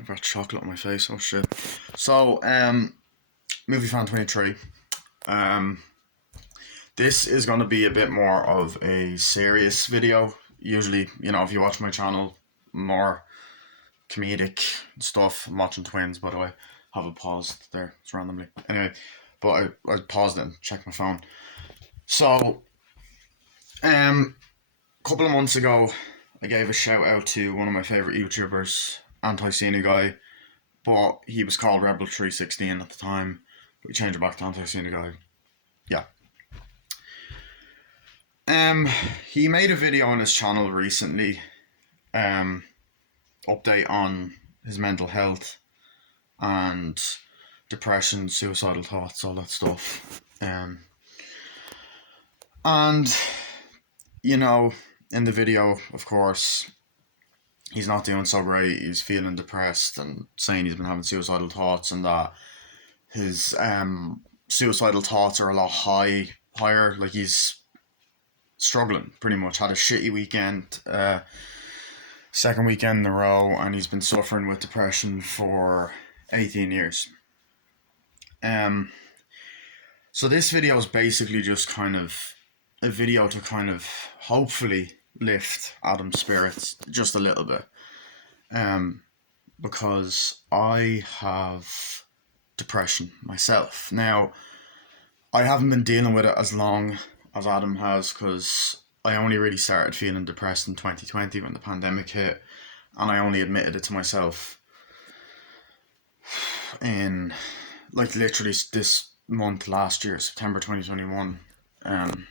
I've got chocolate on my face. Oh shit. So, movie fan 23. This is going to be a bit more of a serious video. Usually, if you watch my channel, more comedic stuff. I'm watching Twins, by the way. Have it paused there, it's randomly. Anyway, but I paused it and checked my phone. So, a couple of months ago, I gave a shout out to one of my favourite YouTubers, Anticenaguys, but he was called Rebel316 at the time. We changed it back to Anticenaguys. Yeah. He made a video on his channel recently, update on his mental health and depression, suicidal thoughts, all that stuff. And in the video, of course, he's not doing so great. He's feeling depressed and saying he's been having suicidal thoughts, and that his suicidal thoughts are a lot higher. Like, he's struggling pretty much. Had a shitty weekend, second weekend in a row, and he's been suffering with depression for 18 years. So this video is basically just kind of a video to kind of hopefully lift Adam's spirits just a little bit. Because I have depression myself. Now, I haven't been dealing with it as long as Adam has, because I only really started feeling depressed in 2020 when the pandemic hit, and I only admitted it to myself in literally this month last year, September 2021. And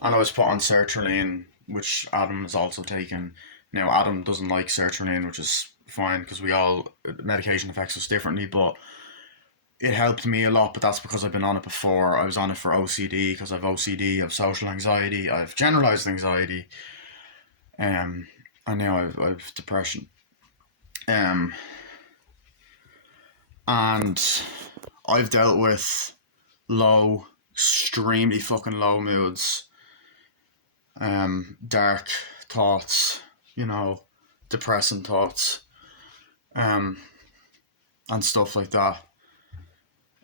I was put on sertraline, which Adam has also taken. Now, Adam doesn't like sertraline, which is fine, because medication affects us differently, but it helped me a lot. But that's because I've been on it before. I was on it for OCD, because I have OCD, I have social anxiety, I have generalized anxiety, and now I've depression. And I've dealt with extremely fucking low moods, dark thoughts, depressing thoughts, and stuff like that.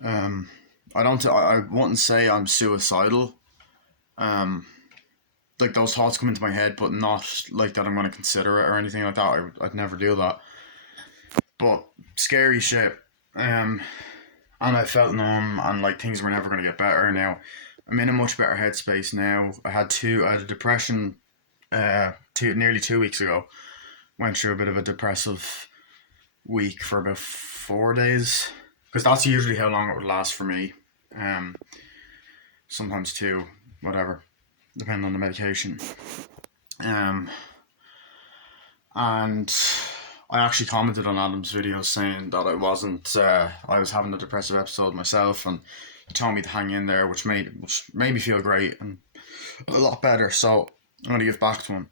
I wouldn't say I'm suicidal. Those thoughts come into my head, but not like that I'm going to consider it or anything like that. I'd never do that. But scary shit. And I felt numb, and things were never going to get better. Now I'm in a much better headspace now. I had a depression nearly 2 weeks ago. Went through a bit of a depressive week for about 4 days, because that's usually how long it would last for me. Sometimes 2, whatever, depending on the medication. And I actually commented on Adam's video saying that I was having a depressive episode myself, and he told me to hang in there, which made me feel great and a lot better. So I'm going to give back to him.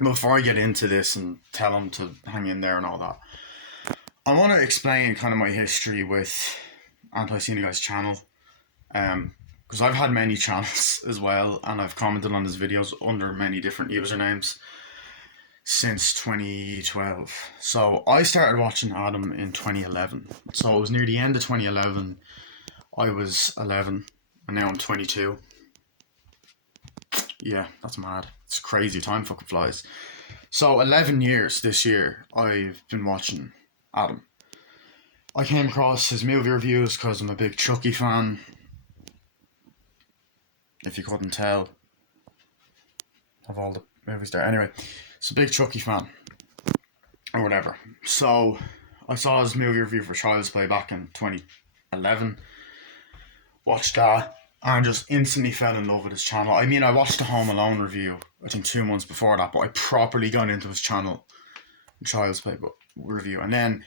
Before I get into this and tell him to hang in there and all that, I want to explain kind of my history with Anticenaguys' channel, because I've had many channels as well, and I've commented on his videos under many different usernames since 2012. So I started watching Adam in 2011. So it was near the end of 2011. I was 11, and now I'm 22. Yeah, that's mad. It's crazy. Time fucking flies. So 11 years this year I've been watching Adam. I came across his movie reviews because I'm a big Chucky fan, if you couldn't tell, of all the movies there. Anyway, it's a big Chucky fan, or whatever. So I saw his movie review for Child's Play back in 2011, watched that, and just instantly fell in love with his channel. I mean, I watched the Home Alone review, I think 2 months before that, but I properly got into his channel, Child's Play review. And then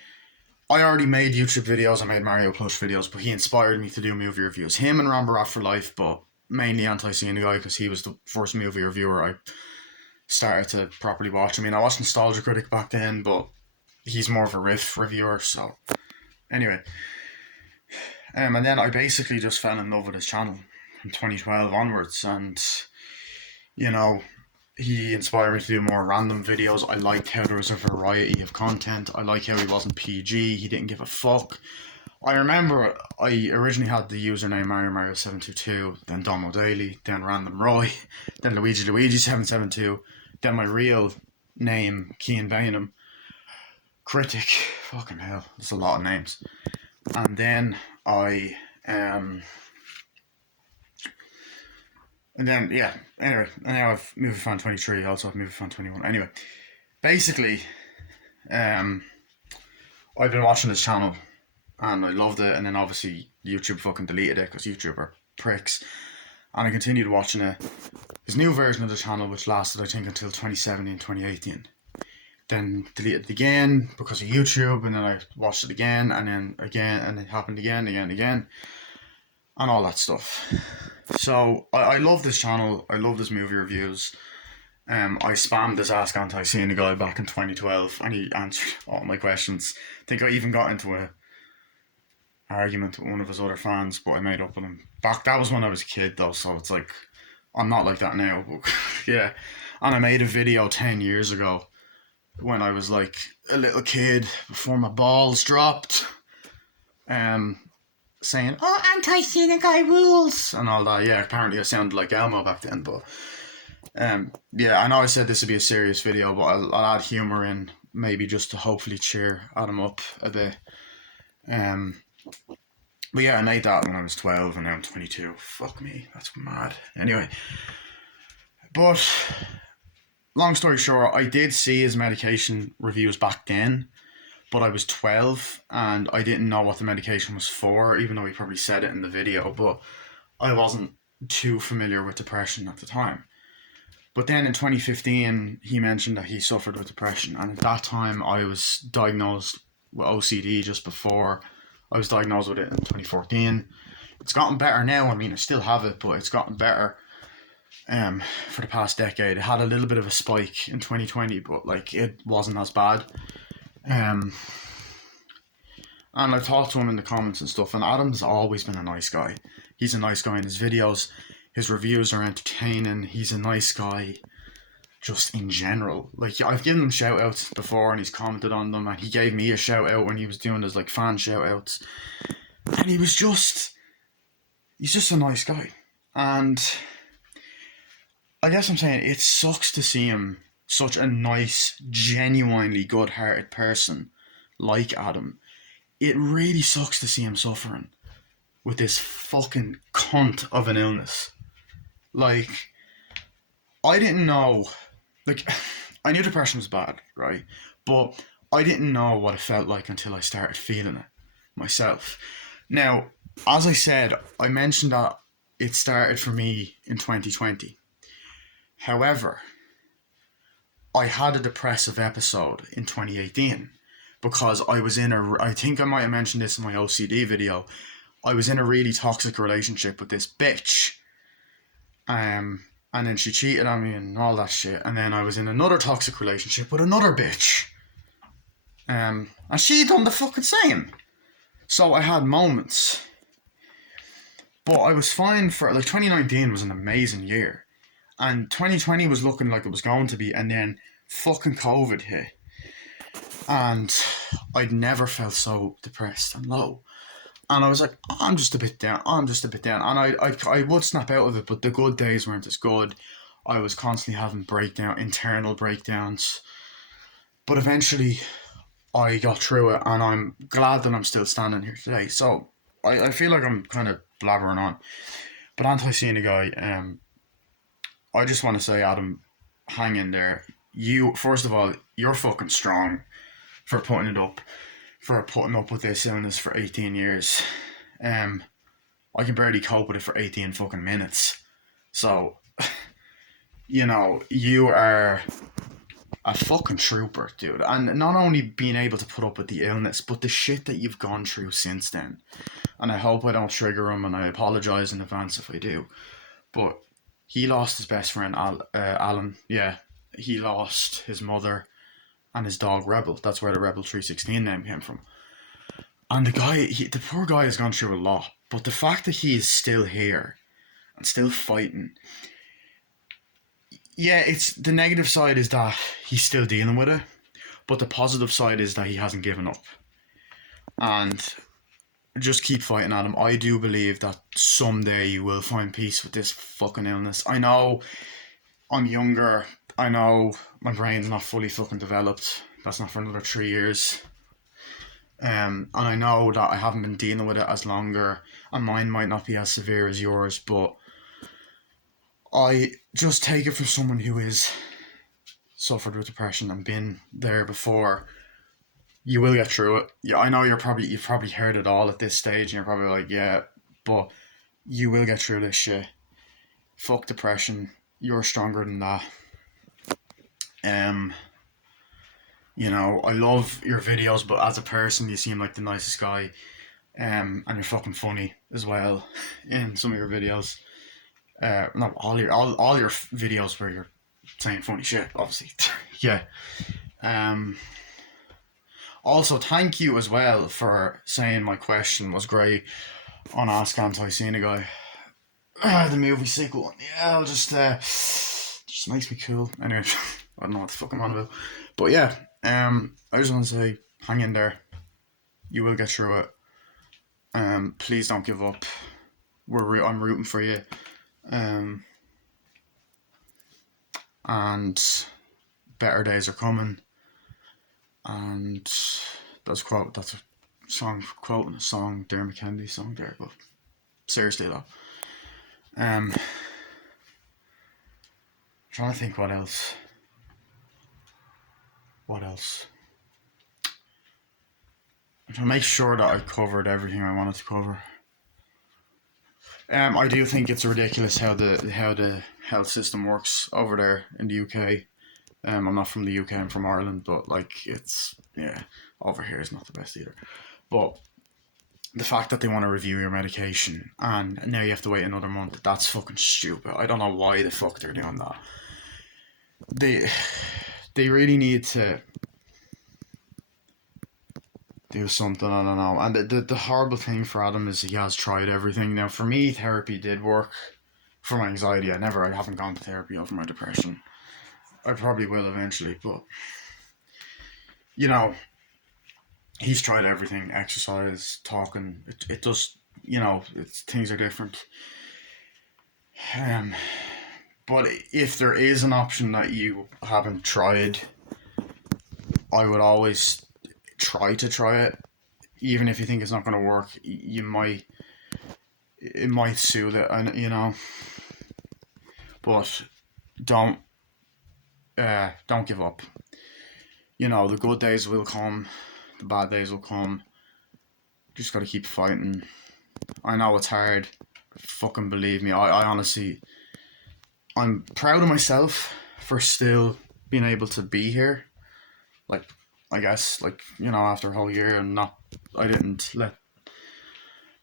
I already made YouTube videos, I made Mario Plush videos, but he inspired me to do movie reviews. Him and Rambarat for Life, but mainly Anticenaguys, because he was the first movie reviewer I started to properly watch. I mean, I watched Nostalgia Critic back then, but he's more of a riff reviewer. So anyway, and then I basically just fell in love with his channel from 2012 onwards, and he inspired me to do more random videos. I liked how there was a variety of content. I like how he wasn't PG. He didn't give a fuck. I remember I originally had the username Mario722, then Dom O'Daly, then Random Roy, then Luigi772, then my real name, Cian Bainham, Critic. Fucking hell, there's a lot of names. And then I and then yeah, anyway, and now I've Movie Fan 23, I also have Movie Fan 21. Anyway, basically, I've been watching this channel and I loved it, and then obviously YouTube fucking deleted it because YouTube are pricks. And I continued watching it. His new version of the channel, which lasted I think until 2017, 2018. Then deleted it again because of YouTube, and then I watched it again, and then again, and it happened again, and all that stuff. So I love this channel. I love his movie reviews. I spammed this Ask Anticenaguy back in 2012, and he answered all my questions. I think I even got into a argument with one of his other fans, but I made up with him. That was when I was a kid though, so it's like I'm not like that now. But yeah, and I made a video 10 years ago when I was like a little kid before my balls dropped, saying "Oh, Anticenaguy rules" and all that. Yeah, apparently I sounded like Elmo back then, but yeah, I know I said this would be a serious video, but I'll add humour in, maybe just to hopefully cheer Adam up a bit. But yeah, I made that when I was 12 and now I'm 22. Fuck me, that's mad. Anyway, but long story short, I did see his medication reviews back then, but I was 12 and I didn't know what the medication was for, even though he probably said it in the video, but I wasn't too familiar with depression at the time. But then in 2015, he mentioned that he suffered with depression, and at that time I was diagnosed with OCD just before I was diagnosed with it in 2014. It's gotten better now. I mean, I still have it, but it's gotten better for the past decade. It had a little bit of a spike in 2020, but like it wasn't as bad. And I talked to him in the comments and stuff, and Adam's always been a nice guy. He's a nice guy in his videos. His reviews are entertaining. He's a nice guy just in general. Like, I've given him shout outs before and he's commented on them, and he gave me a shout out when he was doing his like fan shout outs, and he's just a nice guy. And I guess I'm saying it sucks to see him, such a nice, genuinely good hearted person like Adam. It really sucks to see him suffering with this fucking cunt of an illness. Like, I didn't know. Like, I knew depression was bad, right? But I didn't know what it felt like until I started feeling it myself. Now, as I said, I mentioned that it started for me in 2020. However, I had a depressive episode in 2018 because I was in I think I might have mentioned this in my OCD video. I was in a really toxic relationship with this bitch. And then she cheated on me and all that shit. And then I was in another toxic relationship with another bitch. And she done the fucking same. So I had moments. But I was fine for, like, 2019 was an amazing year. And 2020 was looking like it was going to be. And then fucking COVID hit. And I'd never felt so depressed and low. And I was like, I'm just a bit down. And I would snap out of it, but the good days weren't as good. I was constantly having internal breakdowns. But eventually, I got through it, and I'm glad that I'm still standing here today. So, I feel like I'm kind of blabbering on. But Anticenaguy, I just want to say, Adam, hang in there. First of all, you're fucking strong for putting up with this illness for 18 years. I can barely cope with it for 18 fucking minutes. So, you are a fucking trooper, dude. And not only being able to put up with the illness, but the shit that you've gone through since then. And I hope I don't trigger him, and I apologise in advance if I do. But he lost his best friend, Alan. Yeah, he lost his mother and his dog Rebel. That's where the Rebel 316 name came from. And the poor guy has gone through a lot. But the fact that he is still here and still fighting, yeah, it's the negative side is that he's still dealing with it, but the positive side is that he hasn't given up. And just keep fighting at him. I do believe that someday you will find peace with this fucking illness. I know I'm younger. I know my brain's not fully fucking developed. That's not for another 3 years. And I know that I haven't been dealing with it as longer, and mine might not be as severe as yours, but I just take it from someone who is suffered with depression and been there before. You will get through it. Yeah, I know you've probably heard it all at this stage, and you're probably like, yeah, but you will get through this shit. Fuck depression. You're stronger than that. Um, I love your videos, but as a person, you seem like the nicest guy. And you're fucking funny as well in some of your videos. Not all your videos where you're saying funny shit, obviously. Yeah. Um. Also, thank you as well for saying my question was great on Ask Anticenaguys. The movie sequel. Yeah, I'll just makes me cool. Anyway, I don't know what the fuck I'm on about. But yeah, I just want to say, hang in there. You will get through it. Please don't give up. I'm rooting for you. And better days are coming. And that's a song quoting a song, Dermot Kennedy song there, but seriously though. Trying to think what else. I'm trying to make sure that I covered everything I wanted to cover. I do think it's ridiculous how the health system works over there in the UK. I'm not from the UK, I'm from Ireland, but it's, yeah, over here is not the best either. But the fact that they want to review your medication and now you have to wait another month, that's fucking stupid. I don't know why the fuck they're doing that. They really need to do something, I don't know. And the horrible thing for Adam is he has tried everything. Now, for me, therapy did work for my anxiety. I haven't gone to therapy over my depression. I probably will eventually, but he's tried everything: exercise, talking. It does, things are different. But if there is an option that you haven't tried, I would always try it, even if you think it's not going to work. It might soothe it, and but don't give up. The good days will come, the bad days will come. Just gotta keep fighting. I know it's hard. Fucking believe me. I honestly, I'm proud of myself for still being able to be here. I guess, after a whole year and I didn't let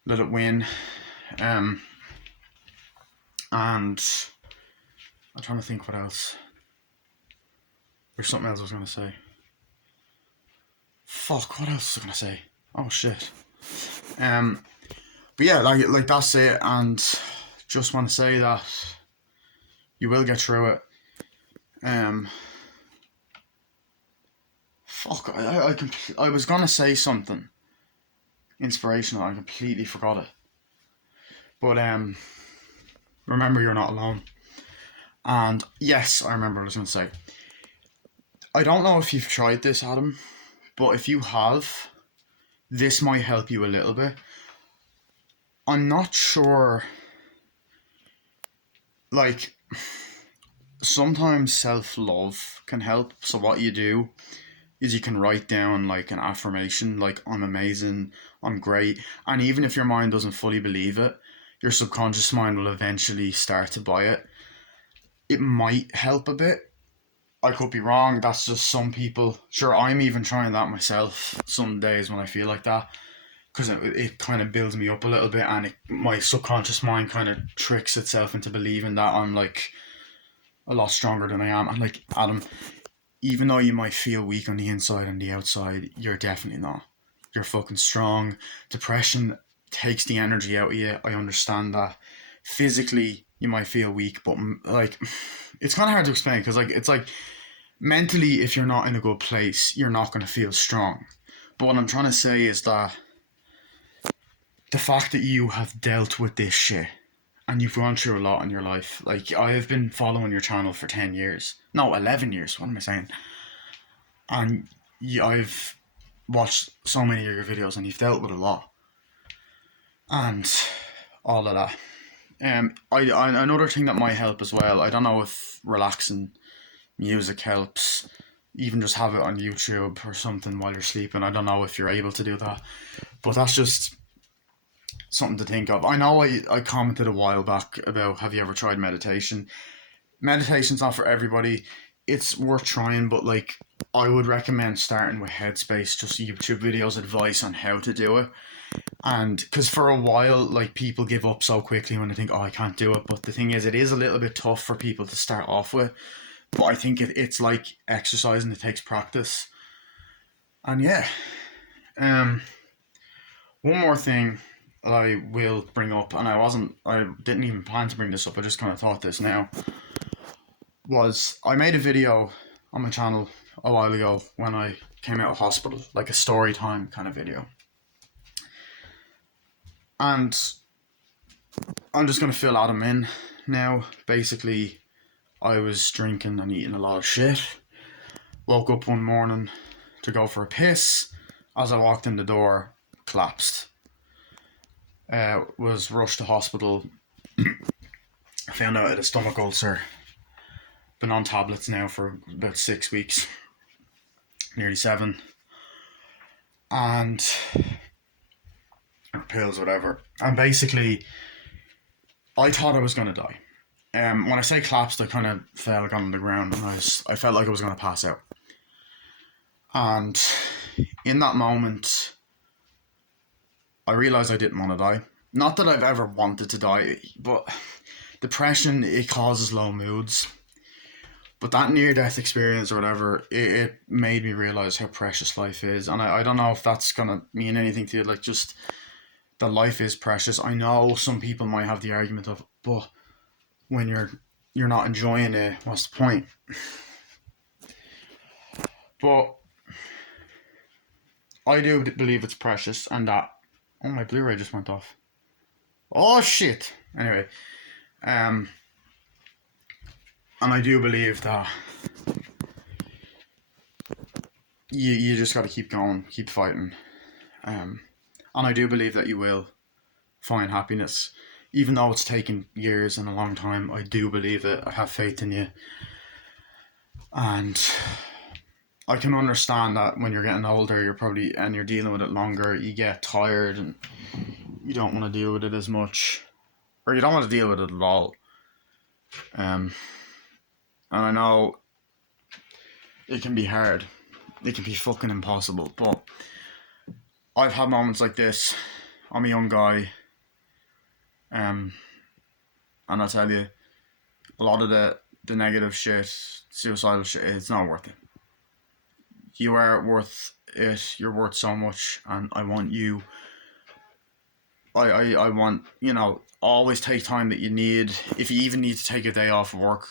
it win. And I'm trying to think what else. There's something else I was gonna say. Fuck, what else was I gonna say? Oh shit. But yeah, like that's it, and just want to say that you will get through it. Fuck, I was gonna say something inspirational. I completely forgot it. But remember, you're not alone. And yes, I remember what I was gonna say. I don't know if you've tried this, Adam, but if you have, this might help you a little bit. I'm not sure. Sometimes self-love can help. So what you do is you can write down an affirmation, like, I'm amazing, I'm great. And even if your mind doesn't fully believe it, your subconscious mind will eventually start to buy it. It might help a bit. I could be wrong. That's just some people. Sure, I'm even trying that myself some days when I feel like that, because it kind of builds me up a little bit, and my subconscious mind kind of tricks itself into believing that I'm a lot stronger than I am. And Adam, even though you might feel weak on the inside and the outside, you're definitely not. You're fucking strong. Depression takes the energy out of you. I understand that. Physically, you might feel weak, but like, it's kind of hard to explain because like it's like mentally, if you're not in a good place, you're not going to feel strong. But what I'm trying to say is that the fact that you have dealt with this shit and you've gone through a lot in your life, like I have been following your channel for 10 years, no, 11 years, what am I saying? And I've watched so many of your videos and you've dealt with a lot and all of that. Another thing that might help as well, I don't know if relaxing music helps, even just have it on YouTube or something while you're sleeping. I don't know if you're able to do that, but that's just something to think of. I know I commented a while back about, have you ever tried meditation? Meditation's not for everybody. It's worth trying, but like I would recommend starting with Headspace, just YouTube videos, advice on how to do it. And because for a while, like people give up so quickly when they think, oh, I can't do it. But the thing is, it is a little bit tough for people to start off with. But I think it's like exercising, it takes practice. And yeah, one more thing that I will bring up, and I didn't even plan to bring this up, I just kind of thought this now, was I made a video on my channel a while ago when I came out of hospital, like a story time kind of video. And I'm just going to fill Adam in now. Basically, I was drinking and eating a lot of shit. Woke up one morning to go for a piss. As I walked in the door, collapsed. Was rushed to hospital. Found out I had a stomach ulcer. Been on tablets now for about 6 weeks. Nearly 7. And pills, whatever. And basically, I thought I was going to die. When I say collapsed, I kind of fell on the ground and I felt like I was going to pass out. And in that moment, I realised I didn't want to die. Not that I've ever wanted to die, but depression, it causes low moods. But that near-death experience or whatever, it made me realise how precious life is. And I don't know if that's going to mean anything to you, like just that life is precious. I know some people might have the argument of, but when you're not enjoying it, what's the point? But I do believe it's precious, and that, oh, my Blu-ray just went off. Oh shit. Anyway, and I do believe that you just got to keep going, keep fighting, and I do believe that you will find happiness. Even though it's taken years and a long time, I do believe it. I have faith in you. And I can understand that when you're getting older, you're dealing with it longer, you get tired and you don't want to deal with it as much. Or you don't want to deal with it at all. And I know it can be hard. It can be fucking impossible. But I've had moments like this. I'm a young guy. And I'll tell you, a lot of the negative shit, suicidal shit, it's not worth it. You are worth it. You're worth so much, and I want you. I want, always take time that you need. If you even need to take a day off of work,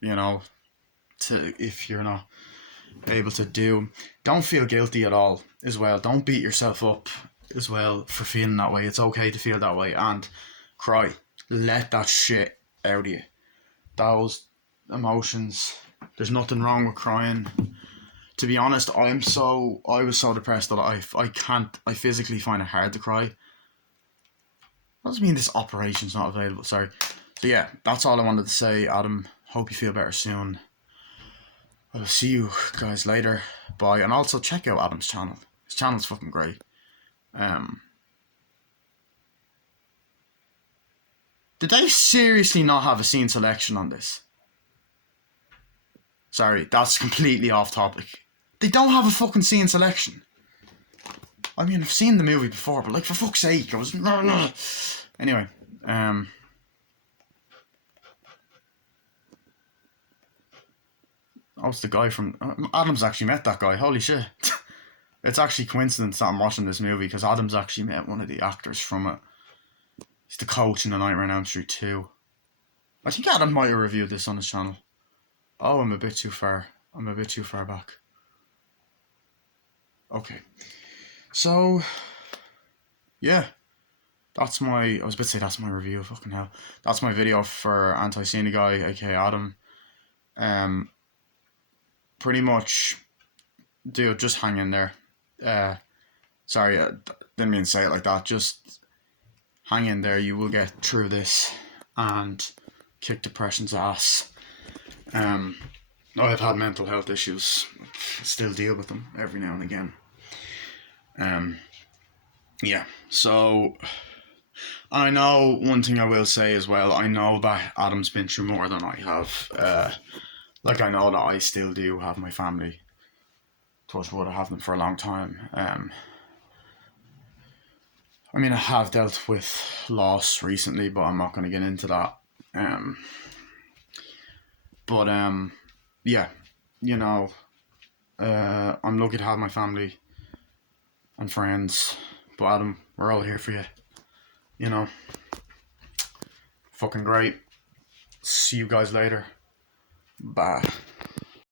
if you're not able to do, don't feel guilty at all as well. Don't beat yourself up as well for feeling that way. It's okay to feel that way, and cry. Let that shit out of you. Those emotions, there's nothing wrong with crying. To be honest, I was so depressed that I physically find it hard to cry. That doesn't mean this operation's not available, sorry. So yeah, that's all I wanted to say, Adam. Hope you feel better soon. I'll see you guys later. Bye. And also check out Adam's channel. His channel's fucking great. Did they seriously not have a scene selection on this? Sorry, that's completely off topic. They don't have a fucking scene selection. I mean, I've seen the movie before, but like, for fuck's sake, I was... Anyway, that was the guy from... Adam's actually met that guy, holy shit. It's actually coincidence that I'm watching this movie, because Adam's actually met one of the actors from it. He's the coach in The Nightmare on Elm Street 2. I think Adam might have reviewed this on his channel. Oh, I'm a bit too far. I'm a bit too far back. Okay. So, yeah. That's my... I was about to say that's my review. Fucking hell. That's my video for Anticenaguys, aka Adam. Pretty much... Dude, just hang in there. Sorry, didn't mean to say it like that. Just hang in there. You will get through this and kick depression's ass. I've had mental health issues. I still deal with them every now and again. Yeah. So, I know one thing I will say as well. I know that Adam's been through more than I have. I know that I still do have my family. Touch wood, I have them for a long time. I mean, I have dealt with loss recently, but I'm not going to get into that. Yeah, you know, I'm lucky to have my family and friends. But Adam, we're all here for you. You know, fucking great. See you guys later. Bye.